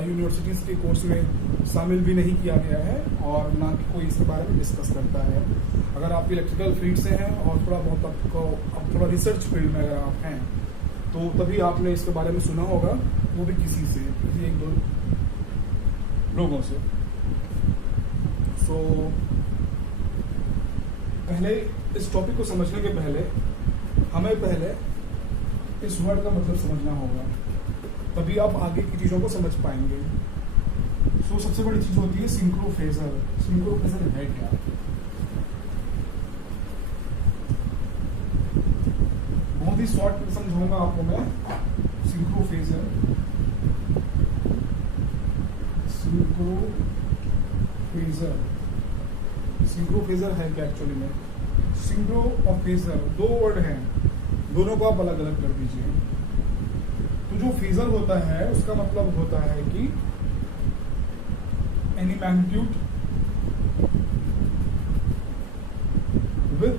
Universities के course में शामिल भी नहीं किया गया है और ना कि कोई इसके बारे में डिस्कस करता है। अगर आप इलेक्ट्रिकल फील्ड से हैं और थोड़ा बहुत आप थोड़ा रिसर्च फील्ड में अगर आप हैं तो तभी आपने इसके बारे में सुना होगा, वो भी किसी एक दो लोगों से। पहले इस टॉपिक को समझने के पहले हमें पहले इस वर्ड का मतलब समझना होगा, तभी आप आगे की चीज़ों को समझ पाएंगे। सबसे बड़ी चीज़ होती है सिंक्रोफेजर। सिंक्रोफेजर है क्या? बहुत ही शॉर्ट में समझाऊंगा आपको मैं। सिंक्रोफेजर है क्या एक्चुअली में? सिंक्रो और फेजर दो वर्ड हैं, दोनों को आप अलग अलग कर दीजिए। तो जो फेजर होता है उसका मतलब होता है कि एनी मैग्नीट्यूड विथ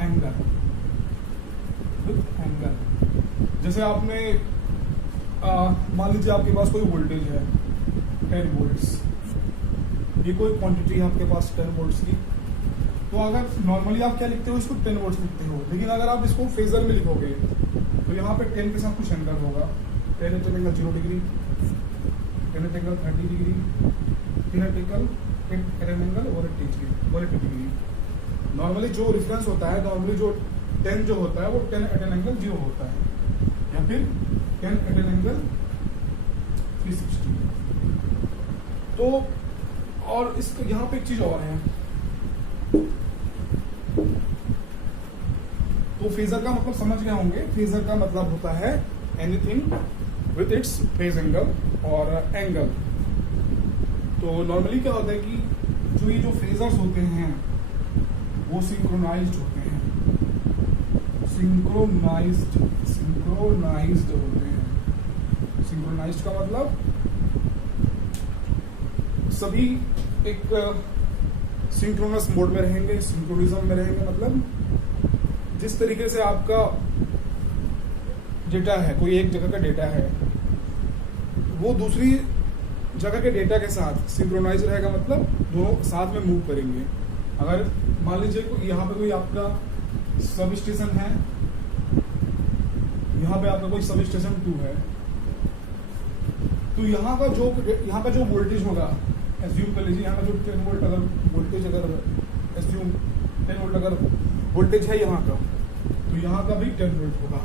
एंगल। जैसे आपने मान लीजिए आपके पास कोई वोल्टेज है 10 वोल्ट्स, ये कोई क्वांटिटी है आपके पास 10 वोल्ट्स की। तो अगर नॉर्मली आप क्या लिखते हो, इसको 10 वोल्ट्स लिखते हो, लेकिन अगर आप इसको फेजर में लिखोगे तो यहाँ पे 10 के साथ कुछ एंगल होगा। 10 at angle 0 degree, 10 at angle 30 degree, 10 at angle 180 degree. Normally जो रेफरेंस होता है, नॉर्मली जो 10 जो होता है वो 10 एट एंगल 0 होता है, या फिर 10 एट एंगल 360। तो और इस यहाँ पे एक चीज और है, तो फेजर का मतलब समझ गए होंगे। फेजर का मतलब होता है anything with its phase angle और एंगल। तो नॉर्मली क्या होता है कि जो ये जो फेजर्स होते हैं वो सिंक्रोनाइज्ड होते हैं, सिंक्रोनाइज्ड होते हैं। सिंक्रोनाइज्ड का मतलब सभी एक सिंक्रोनस मोड में रहेंगे, सिंक्रोनिज्म में रहेंगे। मतलब जिस तरीके से आपका डेटा है, कोई एक जगह का डेटा है, वो दूसरी जगह के डेटा के साथ सिंक्रोनाइज रहेगा, मतलब दोनों साथ में मूव करेंगे। अगर मान लीजिए यहाँ पे कोई आपका सब स्टेशन है, यहाँ पे आपका कोई सब स्टेशन 2 है, तो यहाँ का जो वोल्टेज होगा, एज्यूम कर लीजिए यहाँ का जो 10 वोल्ट अगर वोल्टेज एज्यूम 10 वोल्ट अगर वोल्टेज है यहाँ का, तो यहाँ का भी 10 वोल्ट होगा।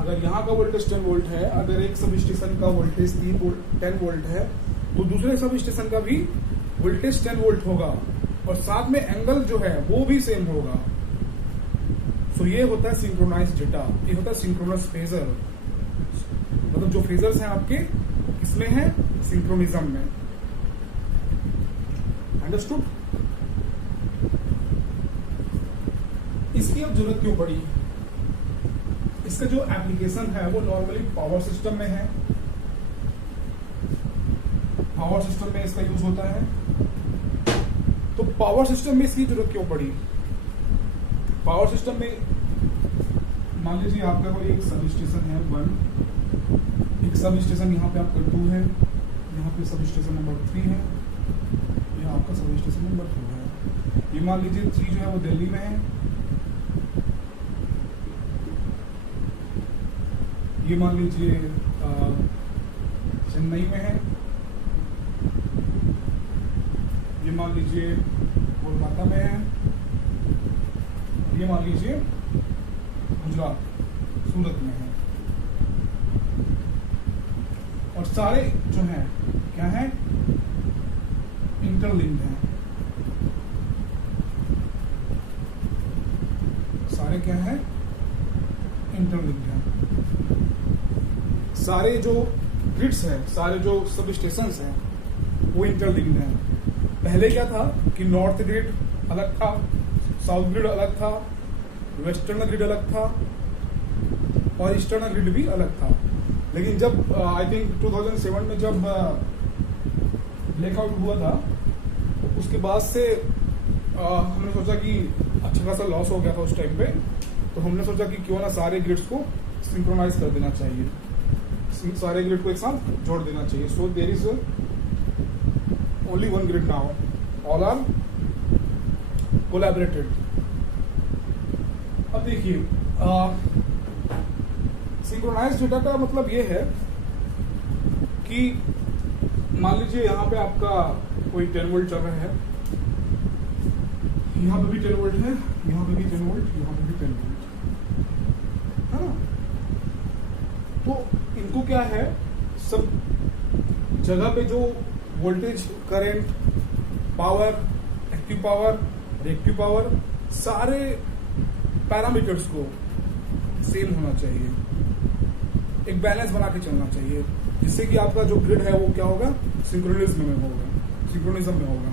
अगर यहाँ का वोल्टेज 10 वोल्ट है, अगर एक सब स्टेशन का वोल्टेज 10 वोल्ट है, तो दूसरे सब स्टेशन का भी वोल्टेज 10 वोल्ट होगा, और साथ में एंगल जो है वो भी सेम होगा। सो ये होता है सिंक्रोनाइज्ड डेटा, ये होता है सिंक्रोनस फेजर। मतलब जो फेजर्स हैं आपके किसमें है? सिंक्रोनिज्म में। अंडरस्टूड? इसकी अब जरूरत क्यों पड़ी? इसका जो एप्लीकेशन है वो नॉर्मली पावर सिस्टम में है। पावर सिस्टम में इसका यूज होता है। तो पावर सिस्टम में इसकी जरूरत क्यों पड़ी? पावर सिस्टम में मान लीजिए आपका कोई एक सब स्टेशन है 1, एक सब स्टेशन यहाँ पे आपका 2 है, यहाँ पे सब स्टेशन नंबर 3 है, यहाँ आपका सब स्टेशन नंबर 2 है। ये मान लीजिए 3 जो है वो दिल्ली में है, ये मान लीजिए चेन्नई में है, ये मान लीजिए कोलकाता में है, ये मान लीजिए गुजरात सूरत में है। और सारे जो हैं क्या है? इंटरलिंक्ड हैं। सारे क्या है? इंटरलिंक्ड हैं। सारे जो ग्रिड्स हैं, सारे जो सब स्टेशंस हैं वो इंटरलिंक्ड हैं। पहले क्या था कि नॉर्थ ग्रिड अलग था, साउथ ग्रिड अलग था, वेस्टर्न ग्रिड अलग था और ईस्टर्न ग्रिड भी अलग था। लेकिन जब आई थिंक 2007 में जब ब्लैकआउट हुआ था, उसके बाद से हमने सोचा कि अच्छा खासा लॉस हो गया था उस टाइम पे, तो हमने सोचा कि क्यों ना सारे ग्रिड्स को सिंक्रोनाइज कर देना चाहिए, सारे ग्रिड को एक साथ जोड़ देना चाहिए। So there is only one grid now, all are collaborated. अब देखिए सिंक्रोनाइज डेटा का मतलब ये है कि मान लीजिए यहाँ पे आपका कोई 10 वोल्ट चल रहा है, यहाँ पे भी 10 वोल्ट है, यहाँ पे भी 10 वोल्ट, यहाँ पे भी 10 वोल्ट है ना। तो इनको क्या है, सब जगह पे जो voltage, current, power, active power, reactive power, सारे पैरामीटर्स को सेम होना चाहिए, एक बैलेंस बना के चलना चाहिए, जिससे कि आपका जो ग्रिड है वो क्या होगा, सिंक्रोनिज्म में होगा।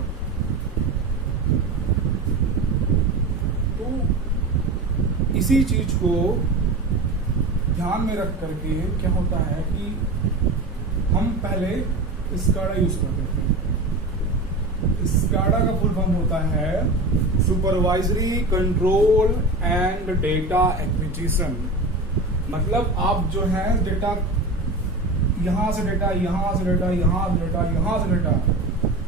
तो इसी चीज को ध्यान में रख करके क्या होता है कि हम पहले स्काडा यूज करते थे। स्काडा का फुल फॉर्म होता है supervisory control and data acquisition. मतलब आप जो है डेटा, यहां से डेटा, यहां से डेटा, यहां से डेटा, यहां से डेटा,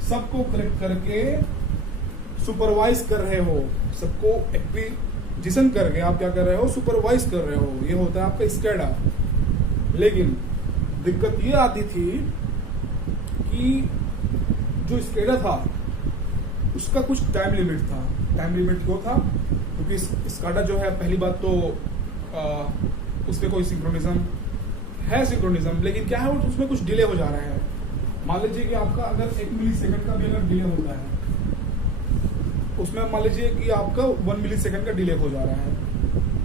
सबको कलेक्ट करके सुपरवाइज कर रहे हो, सबको एक्विजिशन करके आप क्या कर रहे हो, सुपरवाइज कर रहे हो। ये होता है आपका स्काडा। लेकिन दिक्कत ये आती थी कि जो स्काडा था उसका कुछ टाइम लिमिट था। टाइम लिमिट क्यों था? क्योंकि स्काडा जो है, पहली बात तो उसमें कोई सिंक्रोनिज्म है, सिंक्रोनिज्म, लेकिन क्या है उसमें कुछ डिले हो जा रहा है। मान लीजिए कि आपका अगर 1 मिली सेकंड का भी अगर डिले होता है, उसमें मान लीजिए कि आपका 1 मिली सेकंड का डिले हो जा रहा है।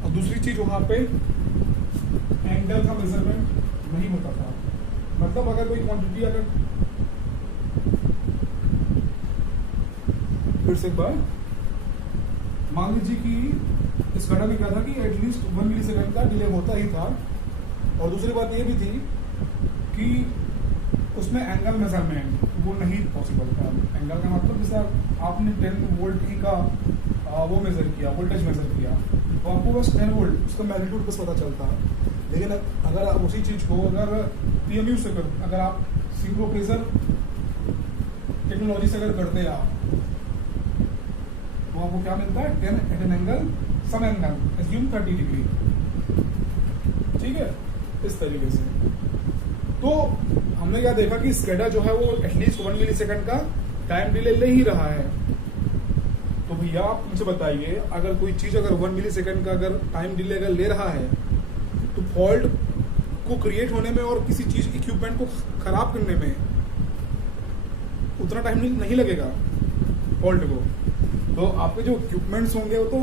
और दूसरी चीज वहां पे एंगल का मेजरमेंट नहीं होता था। मतलब अगर कोई क्वांटिटी, अगर फिर से एक बार मान लीजिए कि स्काडा में क्या था कि एटलीस्ट 1 मिली सेकंड का डिले होता ही था। और दूसरी बात ये भी थी कि उसमें एंगल मेजरमेंट वो नहीं पॉसिबल था। एंगल का मतलब जैसे आपने 10 वोल्ट ही का वो मेजर किया, वोल्टेज मेजर किया, तो आपको बस 10 वोल्ट उसका मैग्नीट्यूड बस पता चलता। लेकिन अगर आप उसी चीज को अगर पीएमयू से अगर आप सिंक्रोप्रेशर टेक्नोलॉजी से अगर करते हैं आप, तो आपको क्या मिलता है, 10 at an angle, some angle, assume 30 degree. ठीक है, इस तरीके से। तो हमने क्या देखा कि स्काडा जो है वो एटलीस्ट 1 मिली सेकंड का टाइम डिले ले ही रहा है। तो भैया आप मुझे बताइए, अगर कोई चीज अगर 1 मिली सेकंड का अगर टाइम डिले अगर ले रहा है, तो फॉल्ट को क्रिएट होने में और किसी चीज इक्विपमेंट को खराब करने में उतना टाइम नहीं लगेगा फॉल्ट को। तो आपके जो इक्विपमेंट्स होंगे वो तो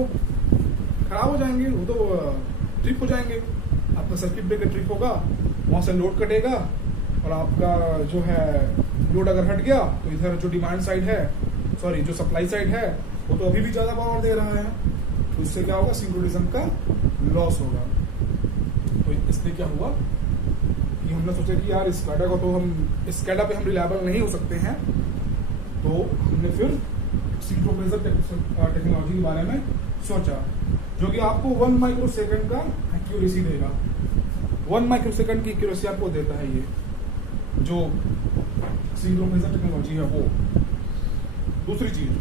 खराब हो जाएंगे, वो तो ट्रिप हो जाएंगे। आपका सर्किट ब्रेकर ट्रिप होगा, वहां से लोड कटेगा, और आपका जो है लोड अगर हट गया तो इधर जो डिमांड साइड है, सॉरी जो सप्लाई साइड है, वो तो अभी भी ज्यादा पावर दे रहा है। तो इससे क्या होगा, सिंक्रोनिज्म का लॉस होगा। तो इसलिए क्या हुआ कि हमने सोचा कि यार स्काडा को तो हम स्काडा पे हम रिलायबल नहीं हो सकते हैं, तो हमने फिर सिंक्रोप्रेशर टेक्नोलॉजी के बारे में सोचा, जो कि आपको 1 माइक्रो सेकंड का एक्यूरेसी देगा। 1 माइक्रो सेकंड की एक्यूरेसी आपको देता है ये जो सिंक्रोप्रेशर टेक्नोलॉजी है वो। दूसरी चीज,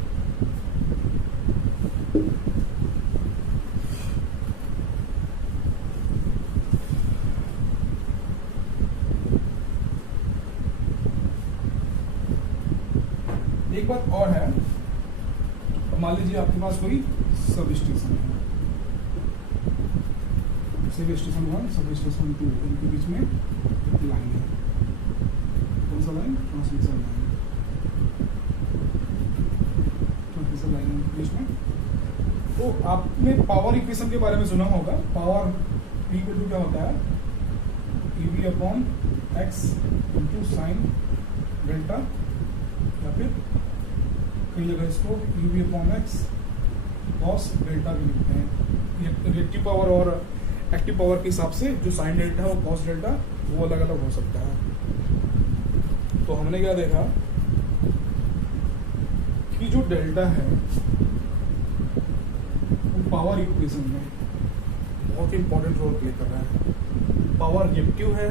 एक बात और है, मान लीजिए आपके पास कोई सब स्टेशन है, सब स्टेशन 1, सब स्टेशन 2, इनके बीच में लाइन है। कौन सा line? Transmission line. Transmission line के बीच में। तो आपने पावर इक्वेशन के बारे में सुना होगा। पावर P को क्या होता है, EV upon x into sine delta, या फिर कई जगह इसको EV upon x cos delta भी लिखते हैं। रिएक्टिव पावर और एक्टिव पावर के हिसाब से जो साइन डेल्टा है और कॉस डेल्टा वो अलग अलग हो सकता है। तो हमने क्या देखा कि जो डेल्टा है वो पावर इक्वेशन में बहुत इंपॉर्टेंट रोल प्ले कर रहा है। पावर रिएक्टिव है,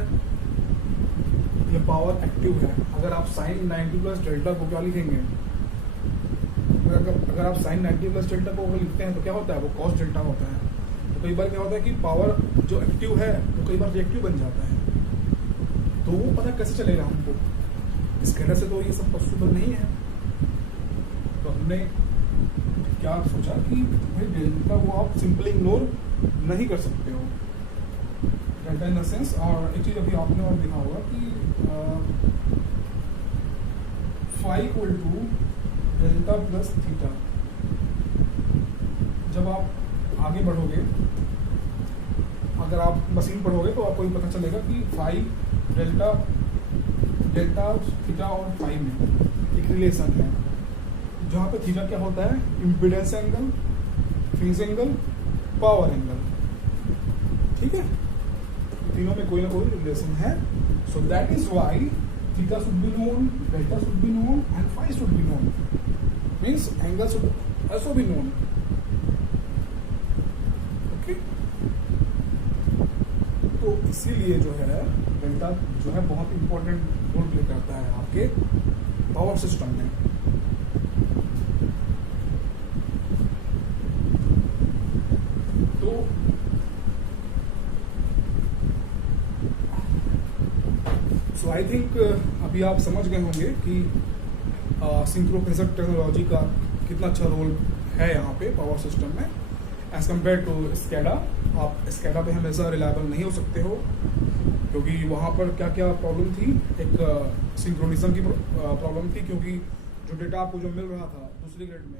ये पावर एक्टिव है। अगर आप साइन 90 प्लस डेल्टा को क्या लिखेंगे, अगर आप साइन 90 प्लस डेल्टा को अगर लिखते हैं तो क्या होता है, वो कॉस डेल्टा होता है। तो कई बार क्या होता है कि पावर जो एक्टिव है वो कई बार रिएक्टिव बन जाता है, तो वो पता कैसे चलेगा हमको, स्केलर से तो ये सब पॉसिबल नहीं है। तो हमने क्या सोचा कि भाई डेल्टा को आप सिंपली इग्नोर नहीं कर सकते हो, डेल्टा इन द सेंस। और एक चीज अभी आपने और देखा होगा कि phi equal to delta plus theta. जब आप आगे बढ़ोगे, अगर आप मशीन पढ़ोगे तो आपको ये पता चलेगा कि फाई डेल्टा थीटा और फाई में एक रिलेशन है, जहाँ पे थीटा क्या होता है, impedance angle, phase angle, power angle, ठीक है। तीनों में कोई ना कोई रिलेशन है। So that is why theta should be known, delta should be known and phi should be known, means angle should also be known. Okay, तो इसीलिए जो है डेल्टा जो है बहुत इंपॉर्टेंट रोल प्ले करता है आपके पावर सिस्टम में। सो आई थिंक अभी आप समझ गए होंगे कि सिंक्रोफेजर टेक्नोलॉजी का कितना अच्छा रोल है यहाँ पे पावर सिस्टम में एज कम्पेयर टू स्कैडा। आप स्कैडा पे हमेशा रिलायबल नहीं हो सकते हो, क्योंकि वहाँ पर क्या क्या प्रॉब्लम थी, एक सिंक्रोनिज्म की प्रॉब्लम थी, क्योंकि जो डेटा आपको जो मिल रहा था दूसरी ग्रेड में